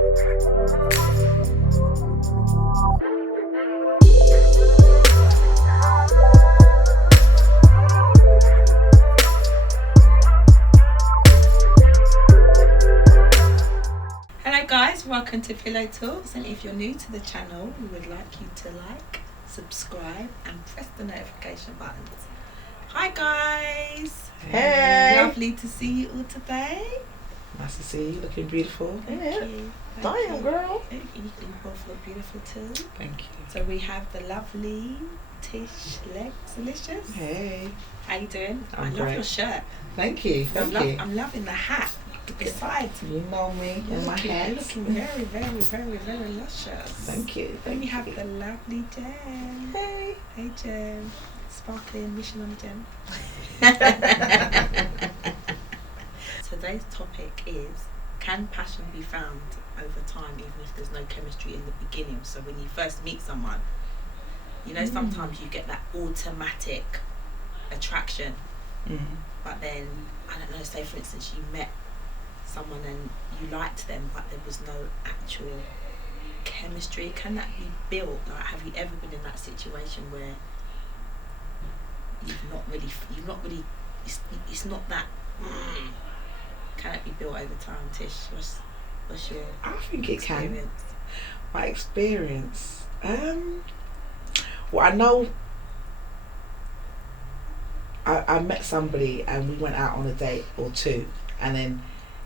Hello guys, welcome to Pillow Talkz, and if you're new to the channel, we would like you to like, subscribe and press the notification buttons. Hi guys! Hey! Lovely to see you all today. Nice to see you, looking beautiful. Thank you. Damn, girl. You both look beautiful too. Thank you. So we have the lovely Tish Delicious. Hey. How you doing? I'm I love great. your shirt. Thank you. I'm loving the hat. Besides, You know me and my you're hands. looking very, very, very, very luscious. Thank you. Then we have the lovely Jen. Hey. Hey Jen. Sparkling mission on Jen. Today's topic is, can passion be found over time even if there's no chemistry in the beginning? So when you first meet someone, you know, sometimes you get that automatic attraction, but then, I don't know, say for instance you met someone and you liked them but there was no actual chemistry. Can that be built? Like, have you ever been in that situation where you've not really it's not that can it be built over time? Tish, what's your I think it experience? can. My experience. Well, I know I met somebody and we went out on a date or two, and then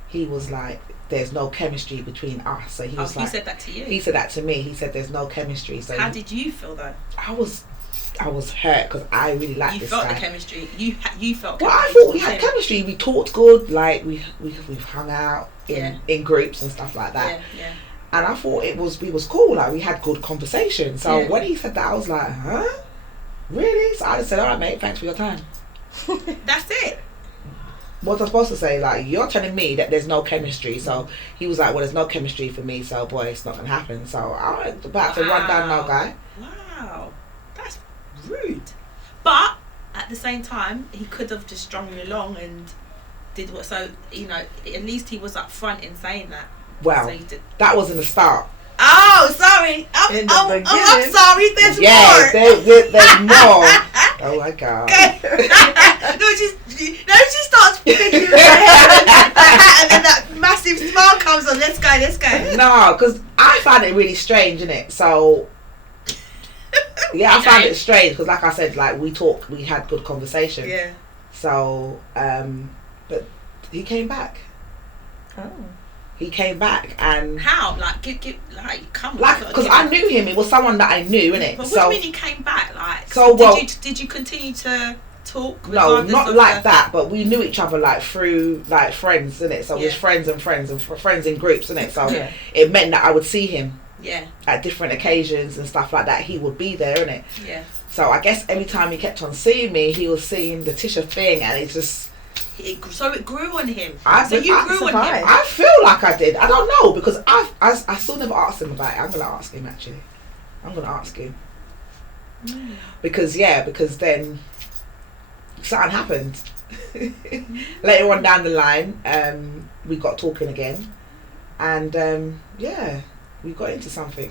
he was like, there's no chemistry between us. So he was like, he said that to you? He said that to me. He said there's no chemistry. So how did you feel though? I was hurt because I really liked this guy. You felt the chemistry. You felt. Well, I chemistry thought we had chemistry. We talked good. Like we've hung out in groups and stuff like that. Yeah. And I thought we was cool. Like we had good conversation. So when he said that, I was like, huh? Really? So I just said, all right, mate. Thanks for your time. That's it. What was I supposed to say? Like, you're telling me that there's no chemistry. So he was like, well, there's no chemistry for me. So boy, it's not gonna happen. So I went about to run down no guy. Wow, that's rude. But at the same time, he could have just strung you along and did what. So you know, at least he was up front in saying that. Well, so that wasn't the start. Oh, sorry. I'm sorry. There's more. Yeah, there's more. Oh my god. No, she starts figuring her head and then that massive smile comes on. Let's go. No, because I found it really strange, innit? So yeah, I found it strange because, like I said, like we had good conversation. Yeah. So, but he came back. Oh. He came back and how? Like, come on. Like, because I knew him. It was someone that I knew, innit? But what do you mean he came back? Like, so did you continue to talk? No, not like that. But we knew each other like through like friends, innit? So it was friends and friends in groups, innit? So it meant that I would see him. Yeah. At different occasions and stuff like that, he would be there, innit? Yeah. So I guess every time he kept on seeing me, he was seeing the Tisha thing, and it just. So it grew on him. You grew on him. I feel like I did. I don't know because I still never asked him about it. I'm gonna ask him actually. I'm gonna ask him because then something happened. Later on down the line, we got talking again, and we got into something.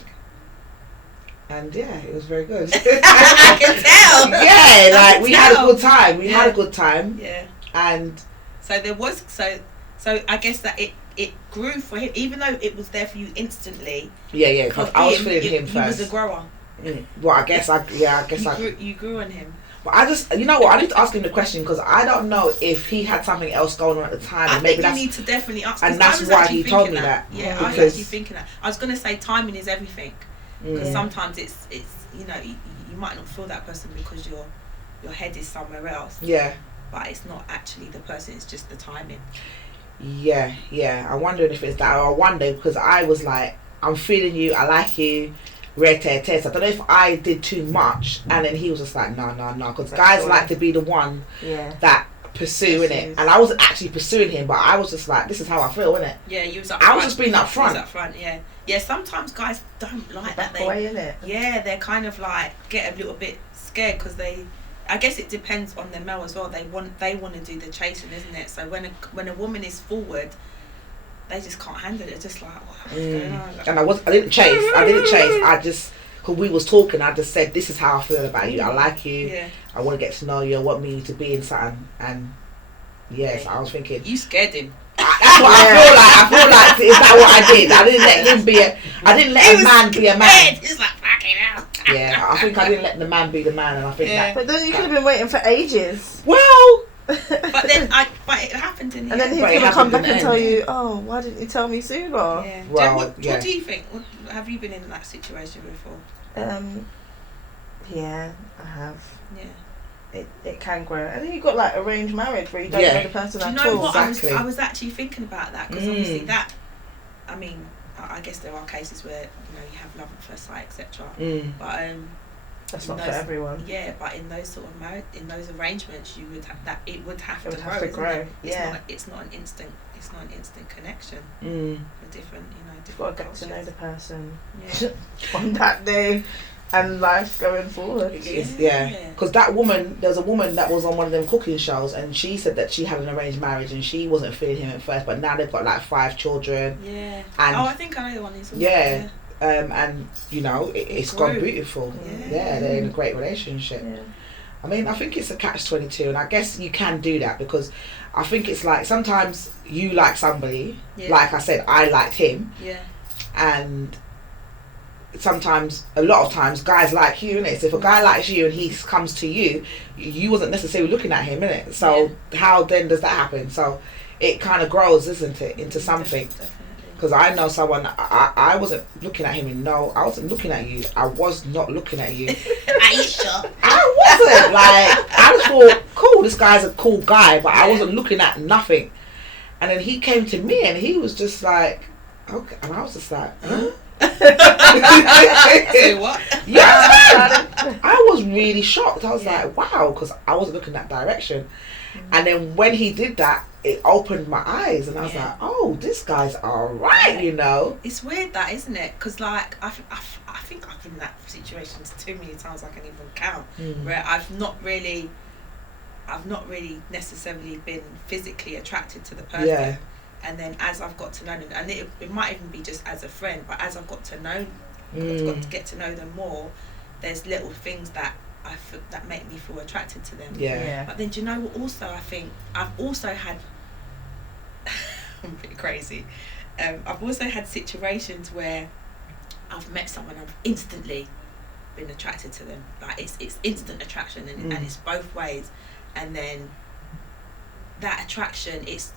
And it was very good. I can tell. Yeah, like we had a good time. We had a good time. Yeah. And so there was so I guess that it grew for him, even though it was there for you instantly. Yeah, because I was feeling him first. He was a grower. Well, I guess you grew on him. But I just, you know what, I need to ask him the question because I don't know if he had something else going on at the time. I think you need to definitely ask. And that's why he told me that. Yeah, I was actually thinking that. I was going to say timing is everything because sometimes it's you know you might not feel that person because your head is somewhere else. Yeah. But it's not actually the person, it's just the timing. Yeah. I wondered if it's that, or I wonder because I was like, I'm feeling you, I like you, reketion. I don't know if I did too much, and then he was just like, no, because guys like to be the one that pursuing it, and I wasn't actually pursuing him, but I was just like, this is how I feel, innit? Yeah, you was up front. I was just being up front. Yeah, sometimes guys don't like that. They're kind of like get a little bit scared because I guess it depends on the male as well. They want to do the chasing, isn't it? So when a woman is forward, they just can't handle it. It's just like, what's going on? And I didn't chase. I just, because we was talking, I just said, this is how I feel about you. I like you. Yeah. I want to get to know you. I want me to be in something. And yes, I was thinking, you scared him. That's what I feel like. Is that what I did? I didn't let him be I didn't let a man be a man. He's like, fucking hell. Yeah, I think I didn't let the man be the man, and I think that. But then you could have been waiting for ages. Well, but it happened in the end. And then he's gonna come back and tell you, oh, why didn't you tell me sooner? Yeah. Well, what do you think? Have you been in that situation before? Yeah, I have. Yeah. It can grow, and then you've got like arranged marriage where you don't know the person at all. Do you know what? Exactly. I was actually thinking about that because obviously that, I mean, I guess there are cases where you have love at first sight, etc. But that's not for everyone. Yeah, but in those sort of in those arrangements, you would it would have to grow. It? Yeah, it's not an instant. It's not an instant connection. For different, You've got to get to know the person on that day. And life going forward. Because there's a woman that was on one of them cooking shows, and she said that she had an arranged marriage and she wasn't feeling him at first, but now they've got like 5 children. Yeah. And I think I know the one he's talking about. And it's gone beautiful. Yeah, they're in a great relationship. Yeah. I mean, I think it's a catch-22, and I guess you can do that because I think it's like sometimes you like somebody, like I said, I liked him. Yeah. And sometimes, a lot of times, guys like you, innit? So if a guy likes you and he comes to you, you wasn't necessarily looking at him, innit? So how then does that happen? So it kind of grows, isn't it, into something? Because I know someone, I wasn't looking at him I wasn't looking at you. I was not looking at you. Are you sure? I wasn't. Like, I just thought, cool, this guy's a cool guy, but I wasn't looking at nothing. And then he came to me and he was just like, okay. And I was just like, huh? Say what? Yeah, I was really shocked. I was like, wow, because I wasn't looking that direction. And then when he did that, it opened my eyes, and I was like, oh, this guy's alright, It's weird that, isn't it? Because like I think I've been in that situation too many times I can even count, where I've not really necessarily been physically attracted to the person. Yeah. And then as I've got to know them, and it might even be just as a friend, but as I've got to know, got to get to know them more, there's little things that that make me feel attracted to them. Yeah. But then, do you know what? Also, I think I've also had. I'm pretty crazy. I've also had situations where I've met someone and I've instantly been attracted to them. Like it's instant attraction, and it's both ways. And then that attraction, it's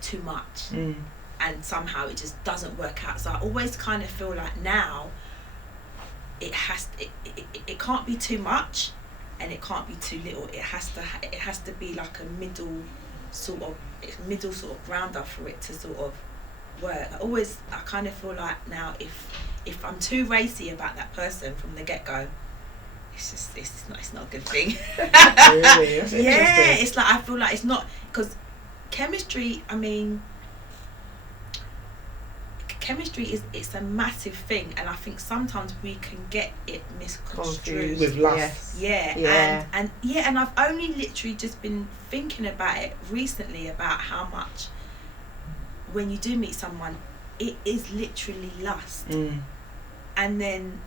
too much, and somehow it just doesn't work out. So I always kind of feel like now it can't be too much, and it can't be too little. It has to be like a middle sort of grounder for it to sort of work. I kind of feel like now if I'm too racy about that person from the get-go, it's not a good thing. Really? That's interesting. Yeah, it's like I feel like it's not, because chemistry, I mean, it's a massive thing, and I think sometimes we can get it misconstrued with lust. And I've only literally just been thinking about it recently, about how much when you do meet someone, it is literally lust, and then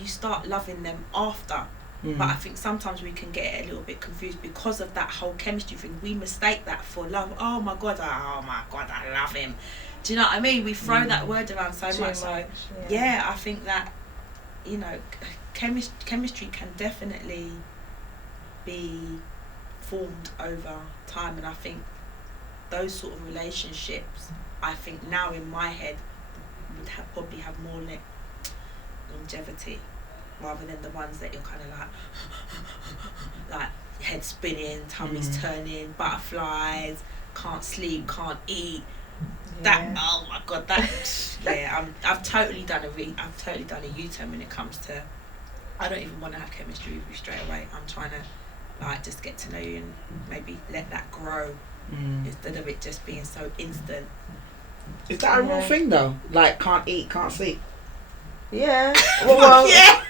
you start loving them after. But I think sometimes we can get it a little bit confused because of that whole chemistry thing. We mistake that for love. Oh my god, I love him. Do you know what I mean? We throw that word around so much. So I think that chemistry can definitely be formed over time, and I think those sort of relationships, I think now in my head, would probably have more longevity, rather than the ones that you're kind of like head spinning, tummy's turning, butterflies, can't sleep, can't eat. That, oh my god, that I've totally done a U-turn when it comes to, I don't even want to have chemistry with you straight away. I'm trying to like just get to know you and maybe let that grow instead of it just being so instant. Is that a real thing though? Like can't eat, can't sleep? Yeah. Well, yeah.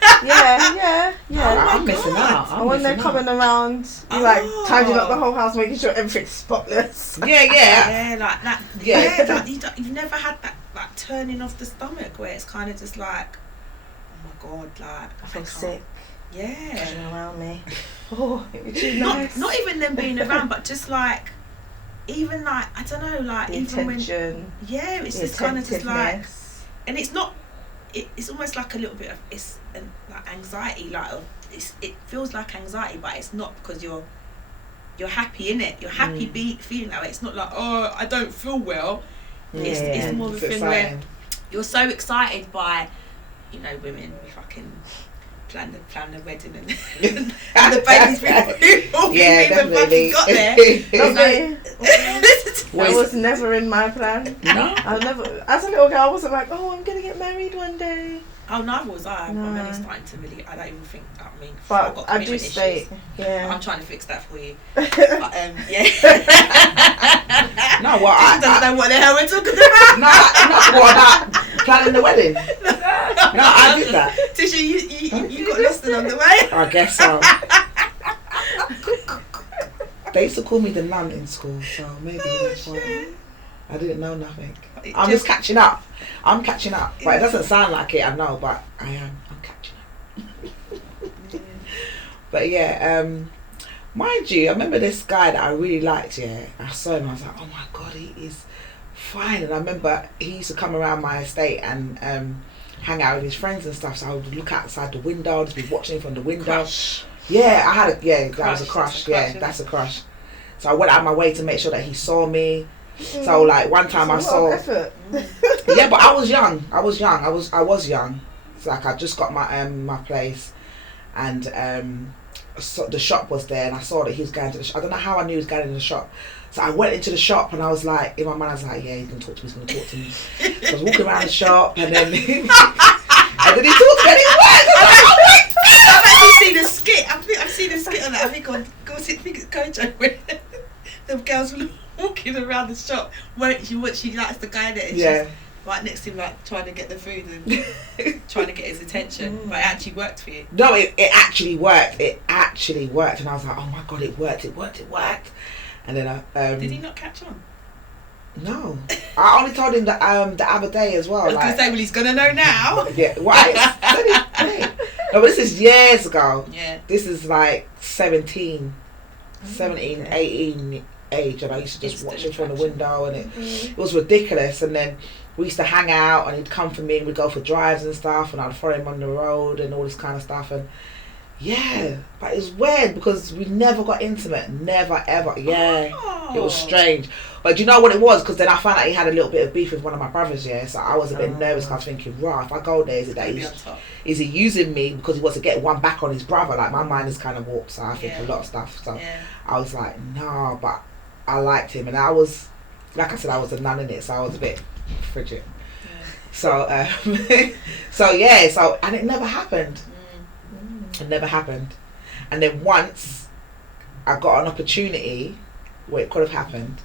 I'm missing out. And when they're coming around, you like tidying up the whole house, making sure everything's spotless. Yeah, like that. Yeah, like you've never had that like turning off the stomach where it's kind of just like, oh my god, like I feel sick. Yeah. Around me. Oh, it was too nice. Not even them being around, but just like, even like, I don't know, like the even attention, when it's just kind of just like, and it's not. It's almost like a little bit of like anxiety, like it feels like anxiety, but it's not because you're happy in it. You're happy feeling that way. It's not like, oh, I don't feel well. It's more of a thing where you're so excited by, women. We fucking plan the wedding and the babies before we even fucking got there. That was never in my plan. No, I never. As a little girl, I wasn't like, oh, I'm gonna get married one day. Oh, neither was I. No. I'm really starting to really. I don't even think. But I do stay. Yeah. I'm trying to fix that for you. But, yeah. No, well, I don't know what the hell we're talking about. No, what about planning the wedding? No, I did that. Tisha, you got lost along the way. I guess so. They used to call me the nun in school, so maybe that's why. I didn't know nothing. I'm just catching up. I'm catching up. But it doesn't sound like it, I know, but I am. I'm catching up. But yeah, mind you, I remember this guy that I really liked, I saw him, I was like, oh my god, he is fine. And I remember he used to come around my estate and hang out with his friends and stuff, so I would look outside the window, just be watching him from the window. Crush. Yeah, I had that was a crush. That's a crush. So I went out of my way to make sure that he saw me. So like one time I saw. Yeah, but I was young. I was young. It's like I just got my my place, and so the shop was there, and I saw that he was going to the shop. I don't know how I knew he was going in the shop. So I went into the shop, and I was like, in my mind, I was like, yeah, he's gonna talk to me. So I was walking around the shop, and then and then he talked to me. I've actually seen a skit. I've seen a skit on that. I think it's Kojo, where the girls were walking around the shop where she likes the guy there. And she's right next to him, like trying to get the food and trying to get his attention. But it actually worked for you. No, it actually worked. It actually worked, and I was like, oh my god, it worked. And then did he not catch on? No, I only told him that the other day as well. I was gonna say, well, he's gonna know now. Yeah, why? No, but this is years ago. Yeah. This is like 17, 18 age, and I used to just watch him from the window, and it was ridiculous. And then we used to hang out, and he'd come for me, and we'd go for drives and stuff, and I'd follow him on the road and all this kind of stuff. And but it was weird because we never got intimate, never ever. It was strange. But do you know what it was? Because then I found out he had a little bit of beef with one of my brothers, so I was a bit nervous. I was thinking, right, if I go there, is he using me because he wants to get one back on his brother? Like, my mind is kind of warped, so I think a lot of stuff. So I was like, no, but I liked him, and I was, like I said, I was a nun in it, so I was a bit frigid. So, so and it never happened. It never happened. And then once I got an opportunity where it could have happened,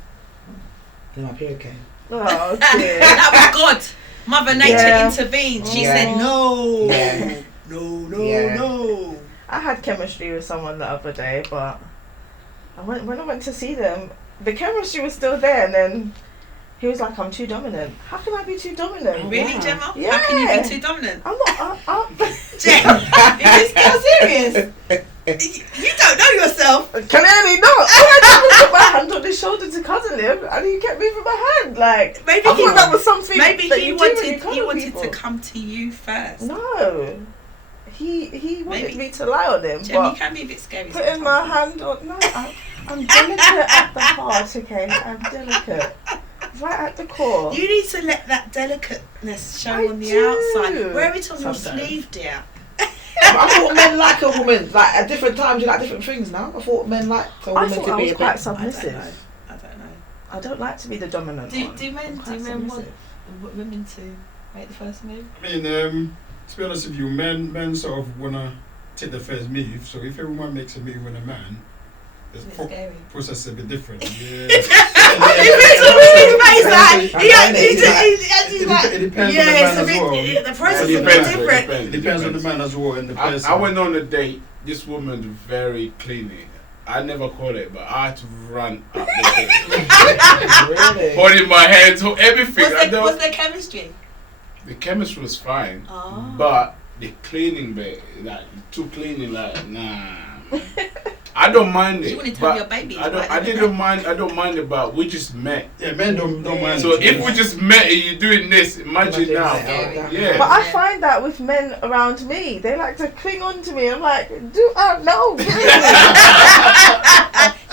then my period came. Oh dear. Oh my god, Mother Nature intervened. She said no. No. I had chemistry with someone the other day, but when I went to see them, the chemistry was still there, and then he was like, I'm too dominant. How can I be too dominant? Really, Gemma? Yeah. How can you be too dominant? I'm not. Jem, is this girl serious? You don't know yourself. Clearly not. All I did was put my hand on his shoulder to cuddle him, and he kept moving my hand. Like, maybe I thought that was something. Maybe that he wanted to come to you first. No. He wanted me to lie on him. Jem, you can be a bit scary. Putting my hand on. No, I'm delicate at the heart. Okay, I'm delicate. Right at the core. You need to let that delicateness show on the outside. Wear it on your sleeve, dear. I thought men like a woman, like at different times you like different things now. I thought men like a woman to be a quite submissive. I don't know. I don't like to be the dominant one. Do men want women to make the first move? I mean, to be honest with you, men sort of wanna take the first move. So if a woman makes a move with a man, the process is a bit different. Yeah. It depends on the man as well. The process is a bit different. It depends on the man as well and the person. I went on a date. This woman's very clingy. I never caught it, but I had to run up the date. Really? Holding my hands, everything. Was there chemistry? The chemistry was fine, Oh. but the cleaning bit, like too cleaning, like nah. I don't mind it. You want to tell your baby? I don't mind it, but we just met. Yeah, men don't mind. So if we just met and you're doing this, imagine now. Yeah. But I find that with men around me, they like to cling on to me. I'm like, no.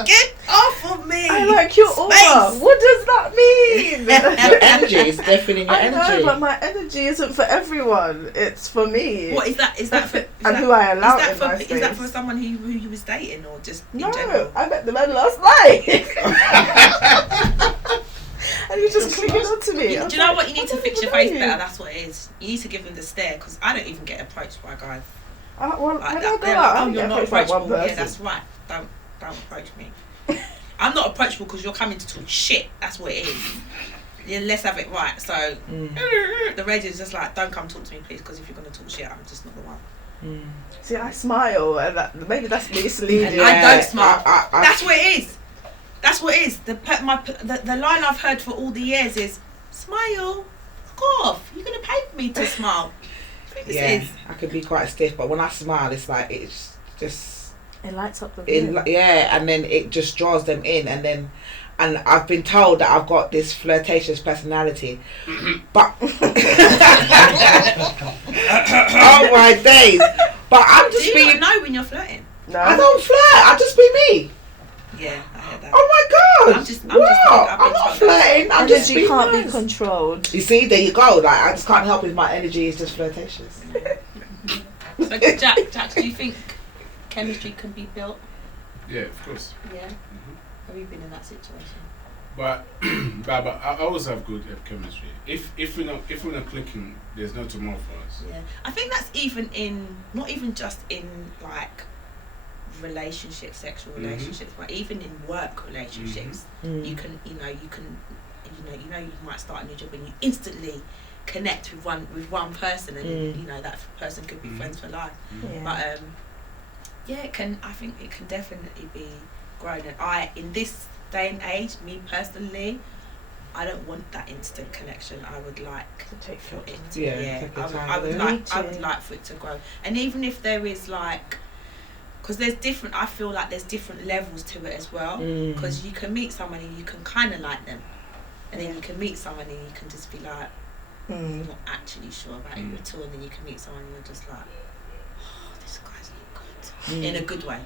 Get off of me! I like your aura. What does that mean? Your energy is definitely your I energy. know, but my energy isn't for everyone. It's for me. What is that? Is that for? Who I allow in my space? Is that for someone who you was dating or just in general? I met the man last night. And he just clinging on to me. Do you know what? You need to fix your face better. That's what it is. You need to give them the stare because I don't even get approached by guys. Well, Like I that. don't know. You're not approachable. Yeah, Yeah, that's right. Don't approach me. I'm not approachable because you're coming to talk shit. That's what it is. Yeah, let's have it right. So the radio is just like, don't come talk to me, please, because if you're gonna talk shit, I'm just not the one. See, I smile, and maybe that's misleading. I don't smile. That's what it is. That's what it is. The line I've heard for all the years is smile. Fuck off. You're gonna pay me to smile. I could be quite stiff, but when I smile, it's like it's just. It lights up the room. And then it just draws them in, and I've been told that I've got this flirtatious personality, but oh my days! But I'm just being. Do you not know when you're flirting? No, I don't flirt. I just be me. Yeah, I heard that. Oh my god! I'm not flirting. I'm just energy can't be controlled. You see, there you go. Like I just can't help it. My energy is just flirtatious. So Jack, do you think chemistry can be built? Yeah, of course. Yeah. Have you been in that situation? But I always have good chemistry. If we're not clicking, there's no tomorrow for us. Yeah, I think that's even in not even just in like relationships, sexual relationships, but even in work relationships. You can you might start a new job and you instantly connect with one person, and that person could be friends for life. But I think it can definitely be grown. And in this day and age, me personally, I don't want that instant connection. I would like to take for it. I would like for it to grow. And even if there is like, because I feel like there's different levels to it as well. Because you can meet someone and you can kind of like them, and then you can meet someone and you can just be like, you're not actually sure about you at all, and then you can meet someone and you're just like, this guy's not good in a good way.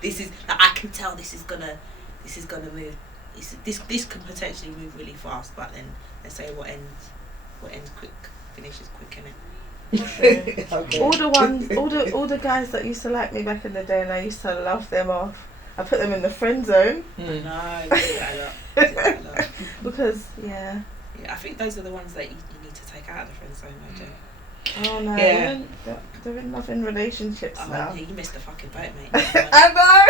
This is like, I can tell this is gonna move. This can potentially move really fast, but then let's say what ends quick finishes quick, innit? Okay. all the guys that used to like me back in the day, and I used to love them off. I put them in the friend zone. No, I do that a lot. Because I think those are the ones that you need to take out of the friend zone, though, Jen. Oh no, they're in loving relationships now. You missed the fucking boat, mate. I know.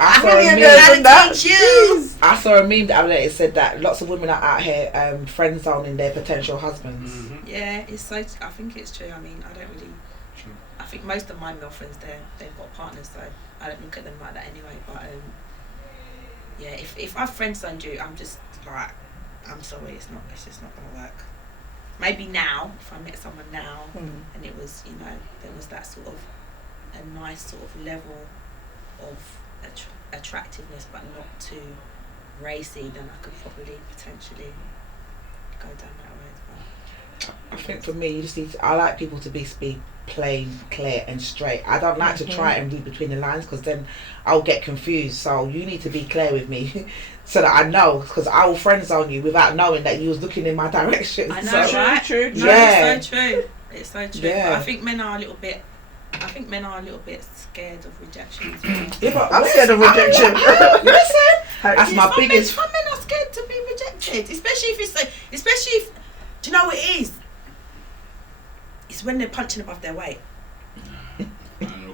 I saw a meme the other day. It said that lots of women are out here friend zoning their potential husbands. Yeah, it's so. I think it's true. I mean, I don't really. I think most of my male friends, they've got partners, so I don't look at them like that anyway. But if I've friend zoned you, I'm just like, I'm sorry, it's just not gonna work. Maybe now, if I met someone now, and it was, there was that sort of a nice sort of level of attractiveness, but not too racy, then I could probably potentially go down that road. But I think for me, you just need to, I like people to be plain, clear and straight. I don't like to try and read between the lines, because then I'll get confused. So you need to be clear with me so that I know, because I will friend zone you without knowing that you was looking in my direction. I know, right? True. No, it's so true. It's so true. Yeah. But I think men are a little bit scared of rejection as well. Yeah, but I'm scared of rejection. Listen, that's my biggest. Some men are scared to be rejected, especially if do you know what it is? It's when they're punching above their weight.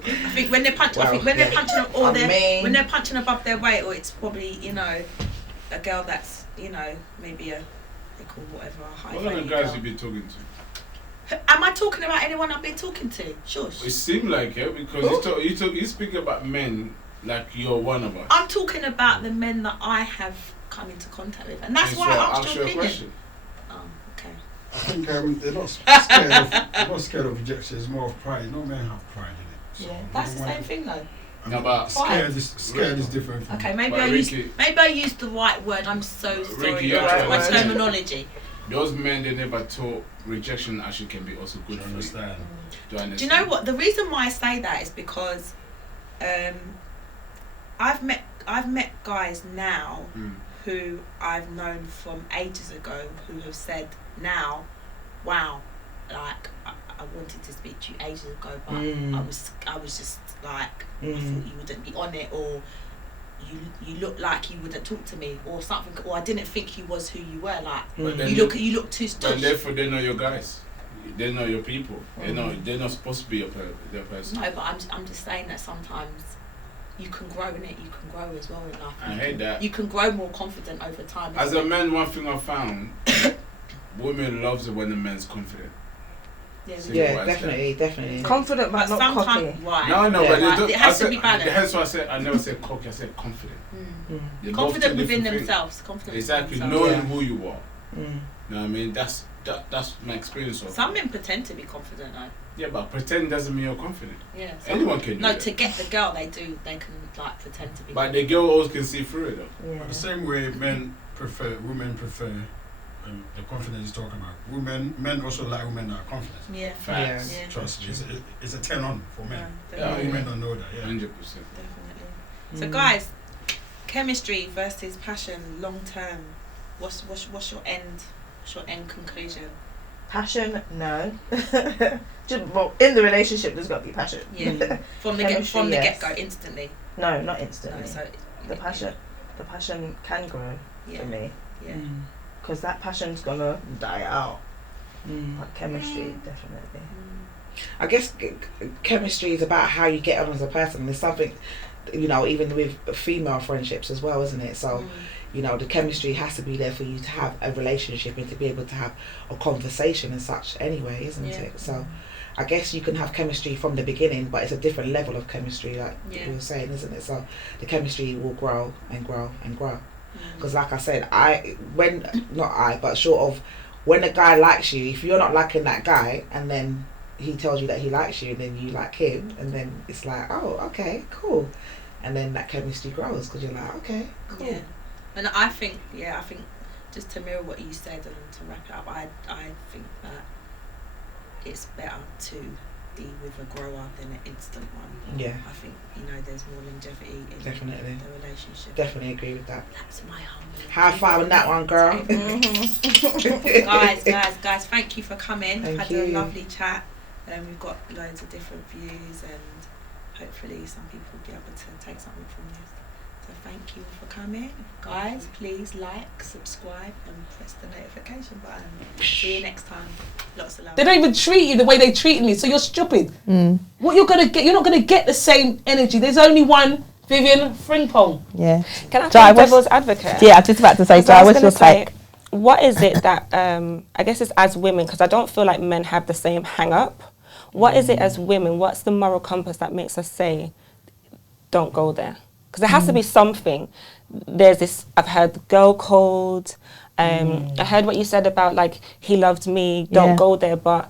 I think when they're punching, when they're punching above their weight, or it's probably a girl that's maybe a they call whatever a high. What kind of guys you been talking to? Am I talking about anyone I've been talking to? Shush. It seemed like it because you speak about men like you're one of us. I'm talking about the men that I have come into contact with, and that's why I asked your opinion. Oh, okay. I think they're not scared of rejection. It's more of pride. No men have pride in it. So yeah, that's the same thing though. No, but scared is different. Okay, maybe I used the right word. I'm so sorry. My terminology. Those men, they never thought rejection actually can be also good. Understand. Do you know what? The reason why I say that is because I've met guys now who I've known from ages ago who have said now, wow, like I wanted to speak to you ages ago, but I was just like I thought you wouldn't be on it, or you look like you wouldn't talk to me or something, or I didn't think you was who you were, like you look too stush. And therefore they know your guys, they know your people, they're not supposed to be their person. No, but I'm just saying that sometimes you can grow in it, you can grow as well in life. I hate that. You can grow more confident over time. As a man, one thing I found, women loves it when the man's confident. Yeah, definitely. Confident but not cocky. Right. No, but it has to be balanced. That's why I said I never said cocky. I said confident. Confident within themselves. Confident. Exactly, knowing who you are. You know what I mean? That's my experience of. Some men pretend to be confident though. Yeah, but pretend doesn't mean you're confident. Yeah. Anyone can do that. No, to get the girl, they can like pretend to be. But the girl always can see through it though. Yeah. The same way women prefer the confidence you're talking about. Men also like women that are confident. Yeah. Facts. Yeah. Trust me, it's a turn on for men. Yeah, women don't know that. Yeah. 100%. Definitely. So guys, chemistry versus passion, long term. What's your end? What's your end conclusion? Passion, no. Well, in the relationship, there's got to be passion. Yeah. From the get go, instantly. No, not instantly. No, so the passion can grow for me. Yeah. Because that passion's gonna die out. But chemistry, definitely. I guess chemistry is about how you get on as a person. There's something, even with female friendships as well, isn't it? So, the chemistry has to be there for you to have a relationship and to be able to have a conversation and such anyway, isn't it? So, I guess you can have chemistry from the beginning, but it's a different level of chemistry, like you were saying, isn't it? So, the chemistry will grow and grow and grow. Because like I said, when a guy likes you, if you're not liking that guy and then he tells you that he likes you and then you like him, and then it's like, oh, okay, cool. And then that chemistry grows because you're like, okay, cool. Yeah. And I think just to mirror what you said and to wrap it up, I think that it's better to be with a grower than an instant one. Yeah. I think, there's more longevity in the relationship. Definitely agree with that. That's my humble. High five on that one, girl. Guys, thank you for coming. Thank you. Had a lovely chat. We've got loads of different views and hopefully some people will be able to take something from this. So thank you for coming. Guys, please like, subscribe and press the notification button. See you next time. Lots of love. They don't even treat you the way they treated me, so you're stupid. What you're going to get, you're not going to get the same energy. There's only one Vivian Frimpong. Yeah. Can I play devil's advocate? Yeah, I was just about to say, so what's your take? What is it that, I guess it's as women, because I don't feel like men have the same hang up. What is it as women? What's the moral compass that makes us say, don't go there? Because there has to be something. There's this, I've heard girl code. I heard what you said about like, he loved me, don't go there, but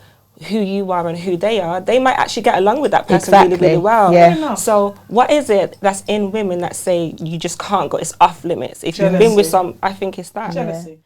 who you are and who they are, they might actually get along with that person really, really well. Yeah. So what is it that's in women that say you just can't go, it's off limits? If you've been with some, I think it's that. Jealousy.